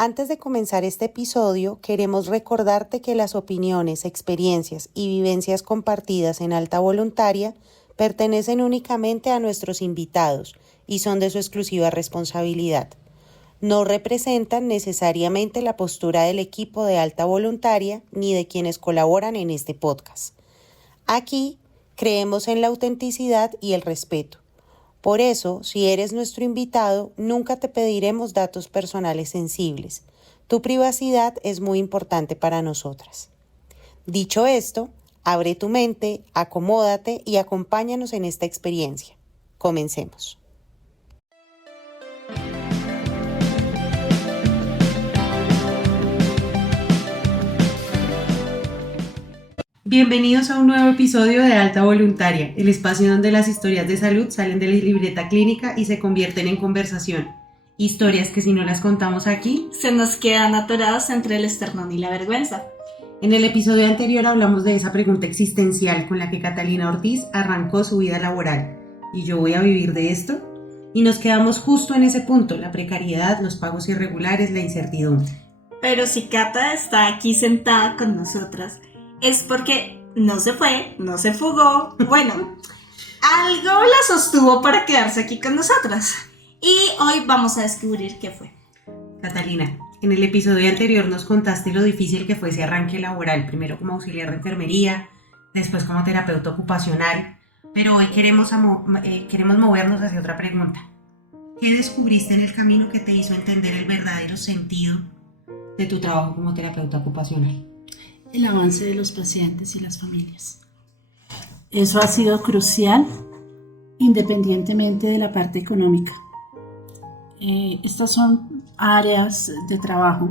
Antes de comenzar este episodio, queremos recordarte que las opiniones, experiencias y vivencias compartidas en Alta Voluntaria pertenecen únicamente a nuestros invitados y son de su exclusiva responsabilidad. No representan necesariamente la postura del equipo de Alta Voluntaria ni de quienes colaboran en este podcast. Aquí creemos en la autenticidad y el respeto. Por eso, si eres nuestro invitado, nunca te pediremos datos personales sensibles. Tu privacidad es muy importante para nosotras. Dicho esto, abre tu mente, acomódate y acompáñanos en esta experiencia. Comencemos. Bienvenidos a un nuevo episodio de Alta Voluntaria, el espacio donde las historias de salud salen de la libreta clínica y se convierten en conversación. Historias que si no las contamos aquí, se nos quedan atoradas entre el esternón y la vergüenza. En el episodio anterior hablamos de esa pregunta existencial con la que Catalina Ortiz arrancó su vida laboral. ¿Y yo voy a vivir de esto? Y nos quedamos justo en ese punto, la precariedad, los pagos irregulares, la incertidumbre. Pero si Cata está aquí sentada con nosotras, es porque no se fue, no se fugó, bueno, algo la sostuvo para quedarse aquí con nosotras. Y hoy vamos a descubrir qué fue. Catalina, en el episodio anterior nos contaste lo difícil que fue ese arranque laboral, primero como auxiliar de enfermería, después como terapeuta ocupacional, pero hoy queremos movernos hacia otra pregunta. ¿Qué descubriste en el camino que te hizo entender el verdadero sentido de tu trabajo como terapeuta ocupacional? El avance de los pacientes y las familias. Eso ha sido crucial independientemente de la parte económica. Estas son áreas de trabajo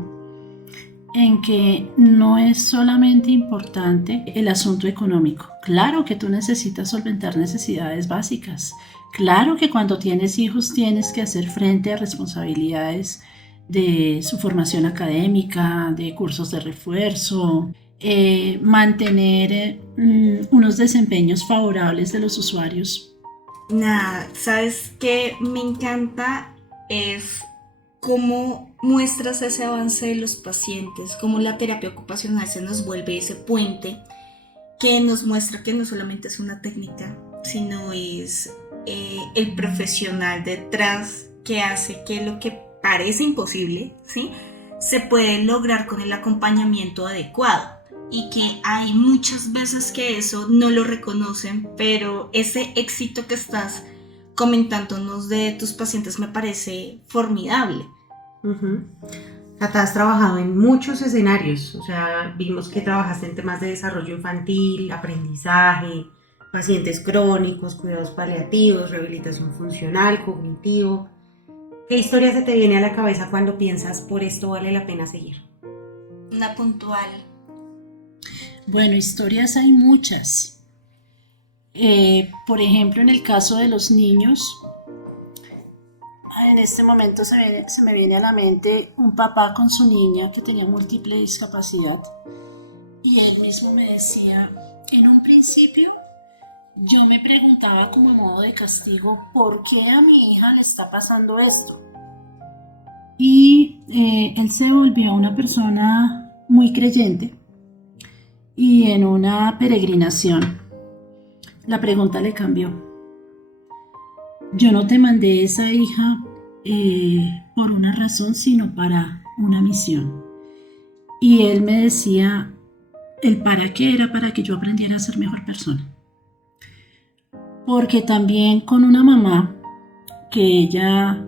en que no es solamente importante el asunto económico. Claro que tú necesitas solventar necesidades básicas. Claro que cuando tienes hijos tienes que hacer frente a responsabilidades de su formación académica, de cursos de refuerzo, mantener unos desempeños favorables de los usuarios. ¿Sabes qué me encanta? Es cómo muestras ese avance de los pacientes, cómo la terapia ocupacional se nos vuelve ese puente que nos muestra que no solamente es una técnica, sino es el profesional detrás que hace que lo que parece imposible, ¿sí?, se puede lograr con el acompañamiento adecuado. Y que hay muchas veces que eso no lo reconocen, pero ese éxito que estás comentándonos de tus pacientes me parece formidable. Cata, has trabajado en muchos escenarios, o sea, vimos que trabajaste en temas de desarrollo infantil, aprendizaje, pacientes crónicos, cuidados paliativos, rehabilitación funcional, cognitivo. ¿Qué historia se te viene a la cabeza cuando piensas por esto vale la pena seguir? Una puntual. Bueno, historias hay muchas. Por ejemplo, en el caso de los niños, en este momento se me viene a la mente un papá con su niña que tenía múltiple discapacidad y él mismo me decía, en un principio yo me preguntaba como modo de castigo, ¿por qué a mi hija le está pasando esto? Y él se volvió una persona muy creyente. Y en una peregrinación, la pregunta le cambió. Yo no te mandé esa hija por una razón, sino para una misión. Y él me decía, el para qué era para que yo aprendiera a ser mejor persona. Porque también con una mamá, que ella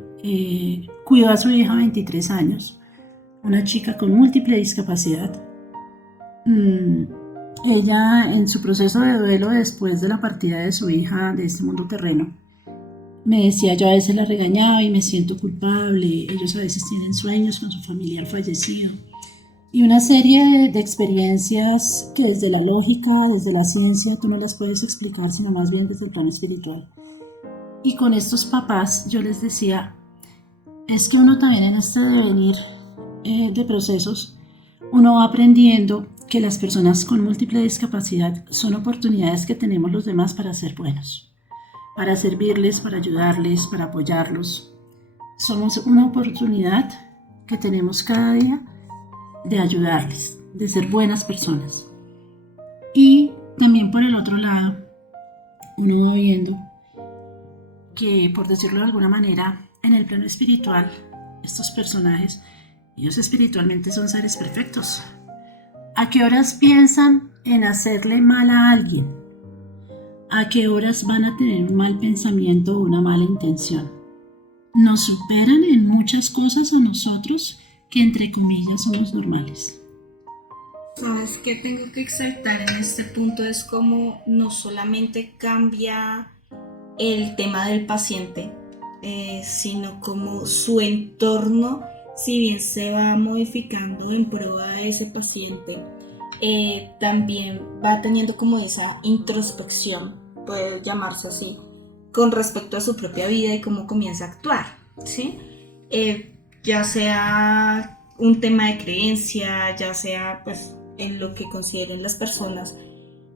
cuidó a su hija 23 años, una chica con múltiple discapacidad, ella en su proceso de duelo después de la partida de su hija de este mundo terreno me decía, yo a veces la regañaba y me siento culpable, ellos a veces tienen sueños con su familiar fallecido y una serie de experiencias que desde la lógica, desde la ciencia tú no las puedes explicar, sino más bien desde el plano espiritual. Y con estos papás yo les decía, es que uno también en este devenir de procesos, uno va aprendiendo que las personas con múltiple discapacidad son oportunidades que tenemos los demás para ser buenos, para servirles, para ayudarles, para apoyarlos. Somos una oportunidad que tenemos cada día de ayudarles, de ser buenas personas. Y también por el otro lado, uno va viendo que, por decirlo de alguna manera, en el plano espiritual, estos personajes, ellos espiritualmente son seres perfectos. ¿A qué horas piensan en hacerle mal a alguien? ¿A qué horas van a tener un mal pensamiento o una mala intención? Nos superan en muchas cosas a nosotros que entre comillas somos normales. Sabes que tengo que exaltar en este punto es como no solamente cambia el tema del paciente, sino como su entorno, si bien se va modificando en prueba de ese paciente, también va teniendo como esa introspección, puede llamarse así, con respecto a su propia vida y cómo comienza a actuar, ¿sí? Ya sea un tema de creencia, ya sea pues en lo que consideren las personas,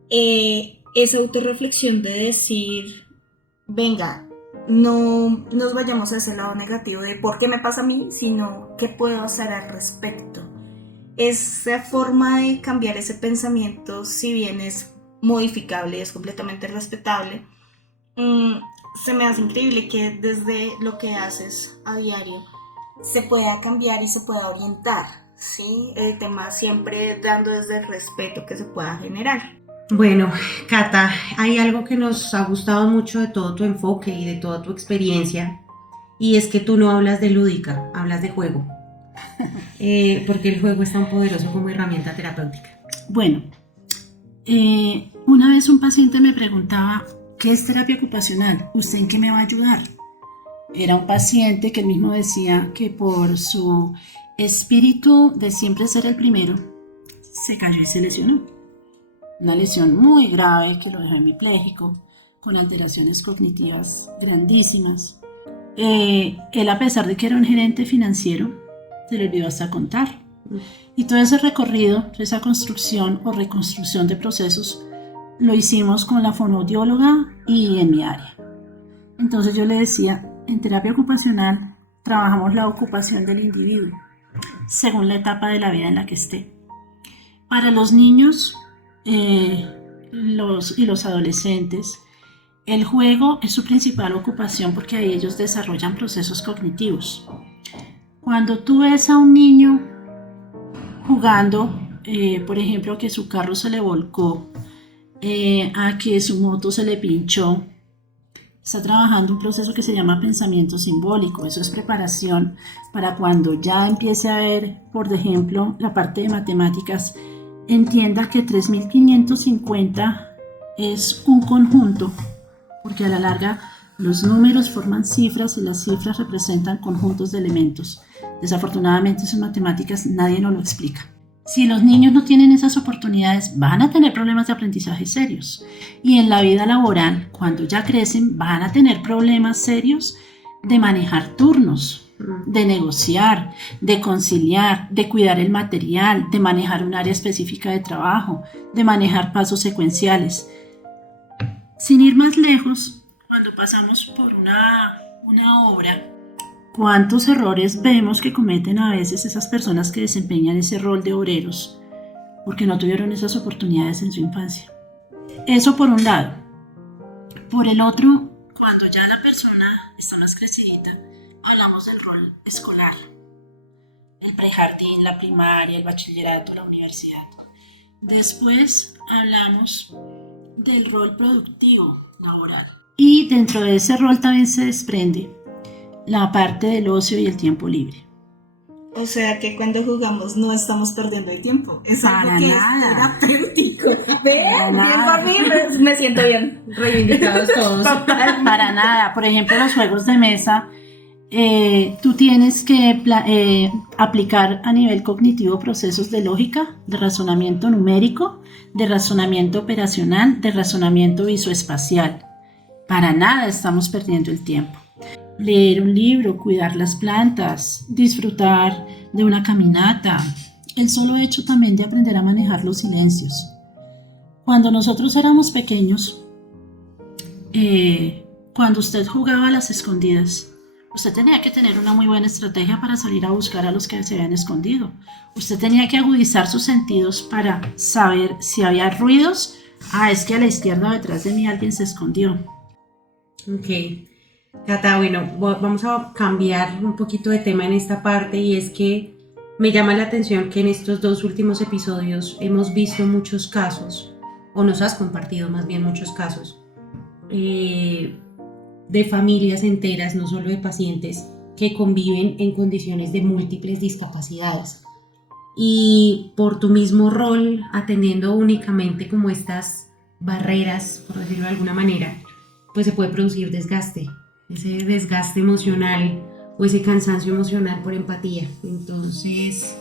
esa autorreflexión de decir, venga, no nos vayamos a ese lado negativo de por qué me pasa a mí, sino qué puedo hacer al respecto. Esa forma de cambiar ese pensamiento, si bien es modificable y es completamente respetable, se me hace increíble que desde lo que haces a diario se pueda cambiar y se pueda orientar, ¿sí? El tema siempre dando desde el respeto que se pueda generar. Bueno, Cata, hay algo que nos ha gustado mucho de todo tu enfoque y de toda tu experiencia, y es que tú no hablas de lúdica, hablas de juego, porque el juego es tan poderoso como herramienta terapéutica. Bueno, una vez un paciente me preguntaba, ¿qué es terapia ocupacional? ¿Usted en qué me va a ayudar? Era un paciente que él mismo decía que por su espíritu de siempre ser el primero, se cayó y se lesionó. Una lesión muy grave que lo dejó hemipléjico, con alteraciones cognitivas grandísimas. Él, a pesar de que era un gerente financiero, se le olvidó hasta contar. Y todo ese recorrido, esa construcción o reconstrucción de procesos, lo hicimos con la fonoaudióloga y en mi área. Entonces yo le decía, en terapia ocupacional trabajamos la ocupación del individuo, según la etapa de la vida en la que esté. Para los niños y los adolescentes, el juego es su principal ocupación porque ahí ellos desarrollan procesos cognitivos. Cuando tú ves a un niño jugando, por ejemplo, que su carro se le volcó, a que su moto se le pinchó, está trabajando un proceso que se llama pensamiento simbólico. Eso es preparación para cuando ya empiece a ver, por ejemplo, la parte de matemáticas, entienda que 3550 es un conjunto, porque a la larga los números forman cifras y las cifras representan conjuntos de elementos. Desafortunadamente eso en matemáticas nadie nos lo explica. Si los niños no tienen esas oportunidades, van a tener problemas de aprendizaje serios. Y en la vida laboral, cuando ya crecen, van a tener problemas serios de manejar turnos, de negociar, de conciliar, de cuidar el material, de manejar un área específica de trabajo, de manejar pasos secuenciales. Sin ir más lejos, cuando pasamos por una obra, ¿cuántos errores vemos que cometen a veces esas personas que desempeñan ese rol de obreros porque no tuvieron esas oportunidades en su infancia? Eso por un lado. Por el otro, cuando ya la persona está más crecidita, hablamos del rol escolar, el prejardín, la primaria, el bachillerato, la universidad. Después hablamos del rol productivo laboral. Y dentro de ese rol también se desprende la parte del ocio y el tiempo libre. O sea que cuando jugamos no estamos perdiendo el tiempo. Es algo Para que nada. es terapéutico. Bien nada. por mí, me siento bien. Reivindicados todos. Total. Para nada. Por ejemplo, los juegos de mesa, tú tienes que aplicar a nivel cognitivo procesos de lógica, de razonamiento numérico, de razonamiento operacional, de razonamiento visoespacial. Para nada estamos perdiendo el tiempo. Leer un libro, cuidar las plantas, disfrutar de una caminata, el solo hecho también de aprender a manejar los silencios. Cuando nosotros éramos pequeños, cuando usted jugaba a las escondidas, Usted tenía que tener una muy buena estrategia para salir a buscar a los que se habían escondido. Usted tenía que agudizar sus sentidos para saber si había ruidos. Es que a la izquierda o detrás de mí alguien se escondió. Ok. Cata, bueno, vamos a cambiar un poquito de tema en esta parte, y es que me llama la atención que en estos 2 últimos episodios hemos visto muchos casos, o nos has compartido más bien muchos casos, de familias enteras, no solo de pacientes, que conviven en condiciones de múltiples discapacidades. Y por tu mismo rol, atendiendo únicamente como estas barreras, por decirlo de alguna manera, pues se puede producir desgaste, ese desgaste emocional o ese cansancio emocional por empatía. Entonces,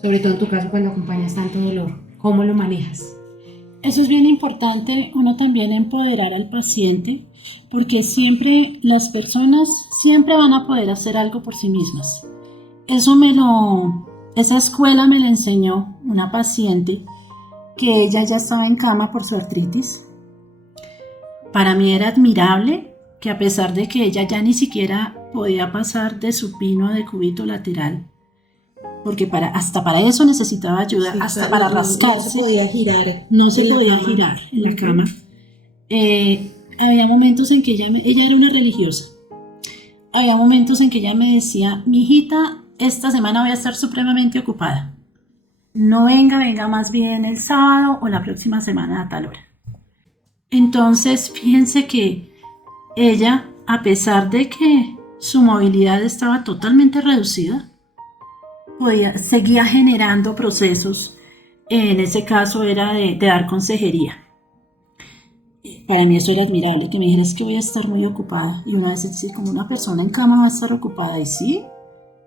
sobre todo en tu caso cuando acompañas tanto dolor, ¿cómo lo manejas? Eso es bien importante, uno también empoderar al paciente, porque siempre las personas siempre van a poder hacer algo por sí mismas. Esa escuela me la enseñó una paciente que ella ya estaba en cama por su artritis. Para mí era admirable que, a pesar de que ella ya ni siquiera podía pasar de supino a decúbito lateral, porque hasta para eso necesitaba ayuda, hasta para rascarse. No se podía girar. No se podía girar en la cama. Había momentos en que ella era una religiosa. Había momentos en que ella me decía: mi hijita, esta semana voy a estar supremamente ocupada. No venga más bien el sábado o la próxima semana a tal hora. Entonces, fíjense que ella, a pesar de que su movilidad estaba totalmente reducida, seguía generando procesos. En ese caso era de dar consejería. Para mí eso era admirable, que me dijeras que voy a estar muy ocupada. Y una vez decir, como una persona en cama va a estar ocupada, y sí,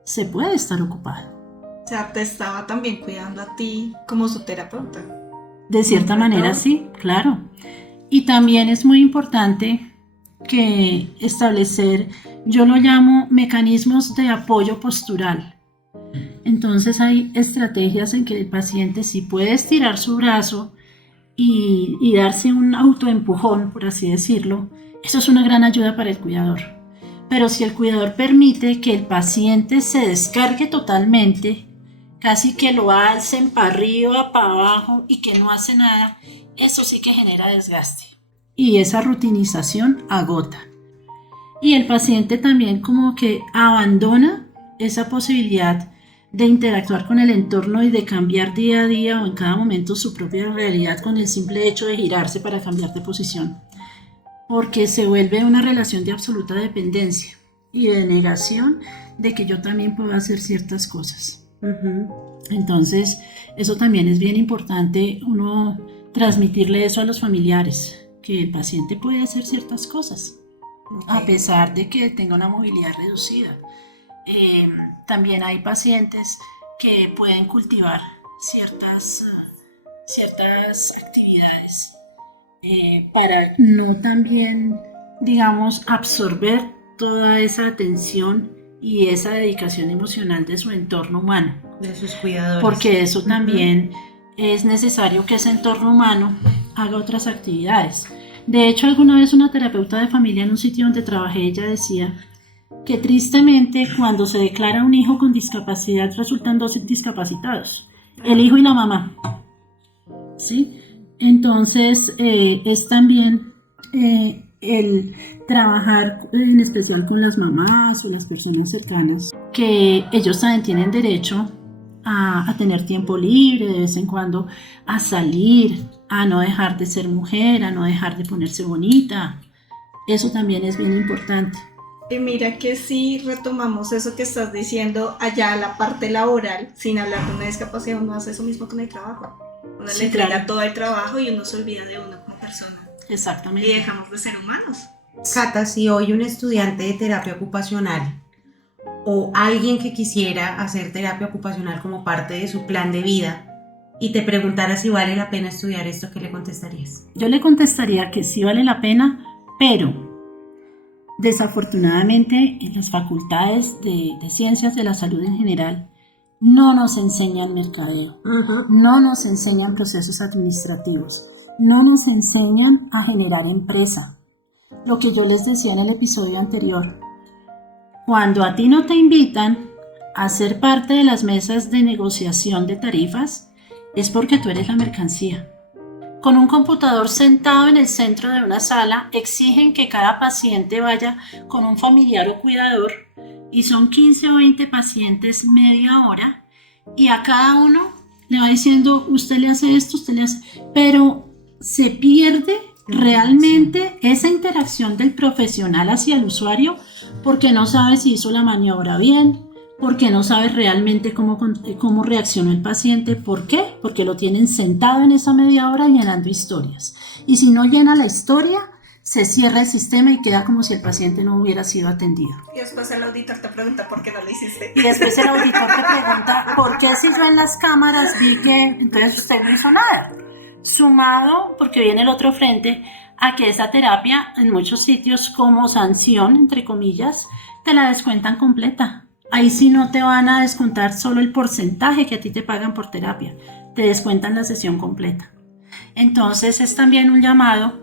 se puede estar ocupada. O sea, te estaba también cuidando a ti como su terapeuta. De cierta manera, sí, claro. Y también es muy importante que establecer, yo lo llamo mecanismos de apoyo postural. Entonces hay estrategias en que el paciente sí puede estirar su brazo y darse un autoempujón, por así decirlo. Eso es una gran ayuda para el cuidador. Pero si el cuidador permite que el paciente se descargue totalmente, casi que lo alcen para arriba, para abajo y que no hace nada, eso sí que genera desgaste. Y esa rutinización agota. Y el paciente también como que abandona esa posibilidad de interactuar con el entorno y de cambiar día a día o en cada momento su propia realidad con el simple hecho de girarse para cambiar de posición. Porque se vuelve una relación de absoluta dependencia y de negación de que yo también puedo hacer ciertas cosas. Entonces, eso también es bien importante, uno transmitirle eso a los familiares, que el paciente puede hacer ciertas cosas, a pesar de que tenga una movilidad reducida. También hay pacientes que pueden cultivar ciertas actividades para no también, digamos, absorber toda esa atención y esa dedicación emocional de su entorno humano. De sus cuidadores. Porque eso también es necesario que ese entorno humano haga otras actividades. De hecho, alguna vez una terapeuta de familia en un sitio donde trabajé, ella decía que tristemente cuando se declara un hijo con discapacidad resultan 2 discapacitados, el hijo y la mamá. ¿Sí? Entonces es también el trabajar en especial con las mamás o las personas cercanas, que ellos también tienen derecho a tener tiempo libre de vez en cuando, a salir, a no dejar de ser mujer, a no dejar de ponerse bonita. Eso también es bien importante. Y mira que si retomamos eso que estás diciendo, allá la parte laboral, sin hablar de una discapacidad, uno hace eso mismo con el trabajo. Uno le entrega todo el trabajo y uno se olvida de uno como persona. Exactamente. Y dejamos de ser humanos. Cata, si hoy un estudiante de terapia ocupacional o alguien que quisiera hacer terapia ocupacional como parte de su plan de vida y te preguntara si vale la pena estudiar esto, ¿qué le contestarías? Yo le contestaría que sí vale la pena, pero desafortunadamente en las facultades de ciencias de la salud en general no nos enseñan mercadeo, no nos enseñan procesos administrativos, no nos enseñan a generar empresa. Lo que yo les decía en el episodio anterior, Cuando a ti no te invitan a ser parte de las mesas de negociación de tarifas, es porque tú eres la mercancía. Con un computador sentado en el centro de una sala, exigen que cada paciente vaya con un familiar o cuidador y son 15 o 20 pacientes media hora y a cada uno le va diciendo, usted le hace esto, usted le hace... Pero se pierde realmente esa interacción del profesional hacia el usuario porque no sabe si hizo la maniobra bien, porque no sabe realmente cómo reaccionó el paciente. ¿Por qué? Porque lo tienen sentado en esa media hora llenando historias. Y si no llena la historia, se cierra el sistema y queda como si el paciente no hubiera sido atendido. Y después el auditor te pregunta por qué no lo hiciste. Y después el auditor te pregunta, ¿por qué si yo en las cámaras vi que entonces usted no hizo nada? Sumado, porque viene el otro frente, a que esa terapia en muchos sitios como sanción, entre comillas, te la descuentan completa. Ahí sí no te van a descontar solo el porcentaje que a ti te pagan por terapia, te descuentan la sesión completa. Entonces es también un llamado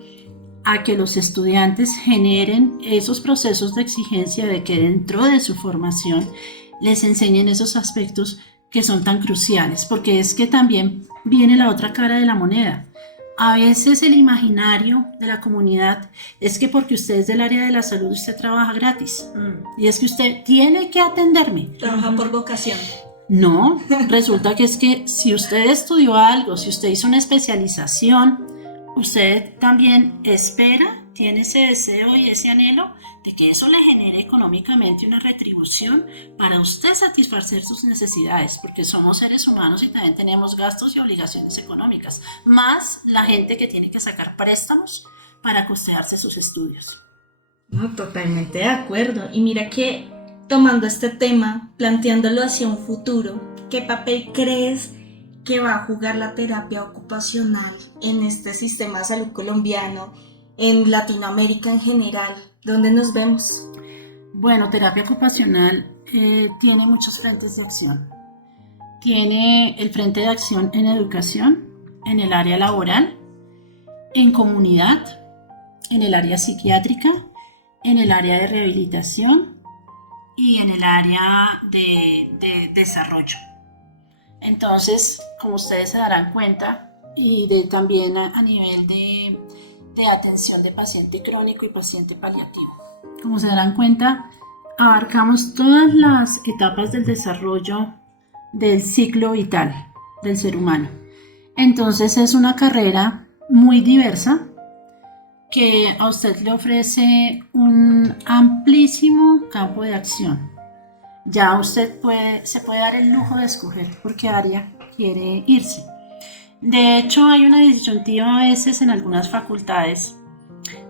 a que los estudiantes generen esos procesos de exigencia de que dentro de su formación les enseñen esos aspectos que son tan cruciales, porque es que también viene la otra cara de la moneda. A veces el imaginario de la comunidad es que porque usted es del área de la salud usted trabaja gratis y es que usted tiene que atenderme. Trabaja por vocación. No, resulta que es que si usted estudió algo, si usted hizo una especialización, usted también espera, tiene ese deseo y ese anhelo de que eso le genere económicamente una retribución para usted satisfacer sus necesidades, porque somos seres humanos y también tenemos gastos y obligaciones económicas, más la gente que tiene que sacar préstamos para costearse sus estudios. No, totalmente de acuerdo. Y mira que tomando este tema, planteándolo hacia un futuro, ¿qué papel crees que va a jugar la terapia ocupacional en este sistema de salud colombiano, en Latinoamérica en general? ¿Dónde nos vemos? Bueno, terapia ocupacional tiene muchos frentes de acción. Tiene el frente de acción en educación, en el área laboral, en comunidad, en el área psiquiátrica, en el área de rehabilitación y en el área de desarrollo. Entonces, como ustedes se darán cuenta, y también a nivel de atención de paciente crónico y paciente paliativo. Como se darán cuenta, abarcamos todas las etapas del desarrollo del ciclo vital del ser humano. Entonces es una carrera muy diversa que a usted le ofrece un amplísimo campo de acción. Ya usted se puede dar el lujo de escoger por qué área quiere irse. De hecho, hay una disyuntiva a veces en algunas facultades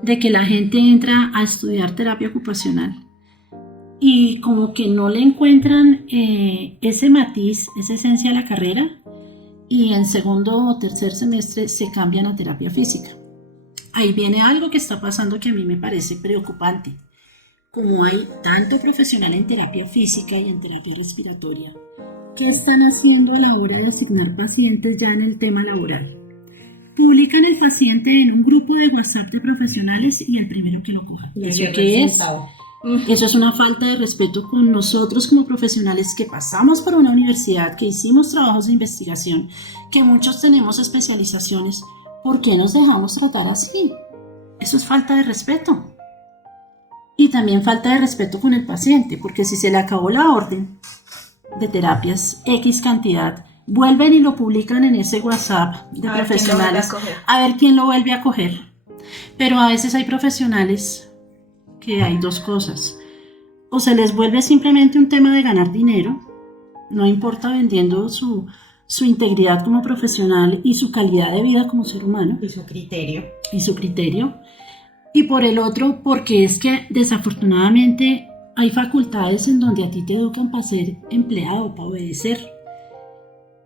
de que la gente entra a estudiar terapia ocupacional y como que no le encuentran ese matiz, esa esencia a la carrera, y en segundo o tercer semestre se cambian a terapia física. Ahí viene algo que está pasando que a mí me parece preocupante. Como hay tanto profesional en terapia física y en terapia respiratoria, ¿qué están haciendo a la hora de asignar pacientes ya en el tema laboral? Publican el paciente en un grupo de WhatsApp de profesionales y el primero que lo coja. ¿Eso qué es? Eso es una falta de respeto con nosotros como profesionales que pasamos por una universidad, que hicimos trabajos de investigación, que muchos tenemos especializaciones. ¿Por qué nos dejamos tratar así? Eso es falta de respeto. Y también falta de respeto con el paciente, porque si se le acabó la orden de terapias X cantidad, vuelven y lo publican en ese WhatsApp de profesionales a ver quién lo vuelve a coger. Pero a veces hay profesionales que hay dos cosas: o se les vuelve simplemente un tema de ganar dinero, no importa, vendiendo su integridad como profesional y su calidad de vida como ser humano y su criterio, y por el otro porque es que desafortunadamente hay facultades en donde a ti te educan para ser empleado, para obedecer.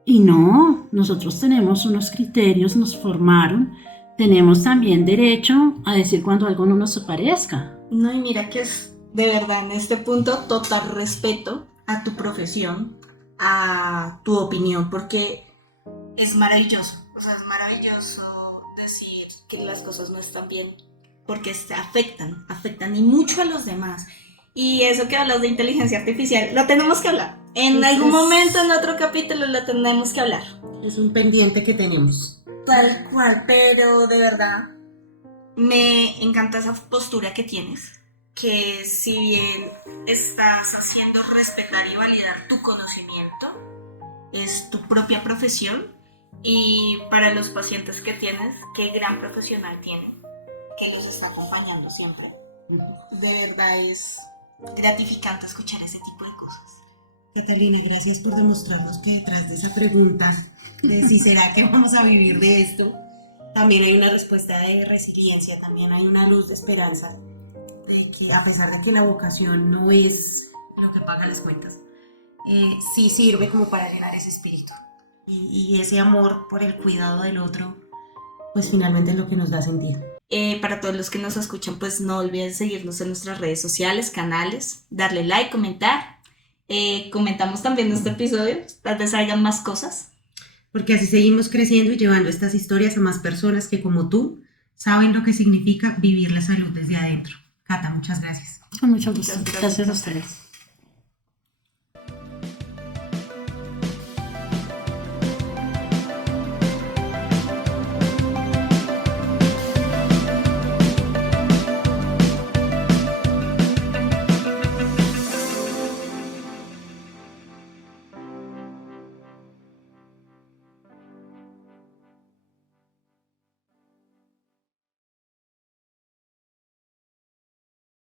Y no, nosotros tenemos unos criterios, nos formaron, tenemos también derecho a decir cuando algo no nos parezca. No, y mira que es de verdad en este punto total respeto a tu profesión, a tu opinión, porque es maravilloso. O sea, es maravilloso decir que las cosas no están bien, porque afectan y mucho a los demás. Y eso que hablas de inteligencia artificial, lo tenemos que hablar. En algún momento, en otro capítulo, lo tenemos que hablar. Es un pendiente que tenemos. Tal cual, pero de verdad me encanta esa postura que tienes, que si bien estás haciendo respetar y validar tu conocimiento, es tu propia profesión, y para los pacientes que tienes, qué gran profesional tienen, que los está acompañando siempre. De verdad es gratificante escuchar ese tipo de cosas. Catalina, gracias por demostrarnos que detrás de esa pregunta de si será que vamos a vivir de esto, también hay una respuesta de resiliencia, también hay una luz de esperanza, de que a pesar de que la vocación no es lo que paga las cuentas, sí sirve como para llenar ese espíritu. Y ese amor por el cuidado del otro, pues finalmente es lo que nos da sentido. Para todos los que nos escuchan, pues no olviden seguirnos en nuestras redes sociales, canales, darle like, comentar. Comentamos también nuestro episodio, tal vez haya más cosas. Porque así seguimos creciendo y llevando estas historias a más personas que, como tú, saben lo que significa vivir la salud desde adentro. Cata, muchas gracias. Con mucho gusto. Muchas gracias. Gracias a ustedes.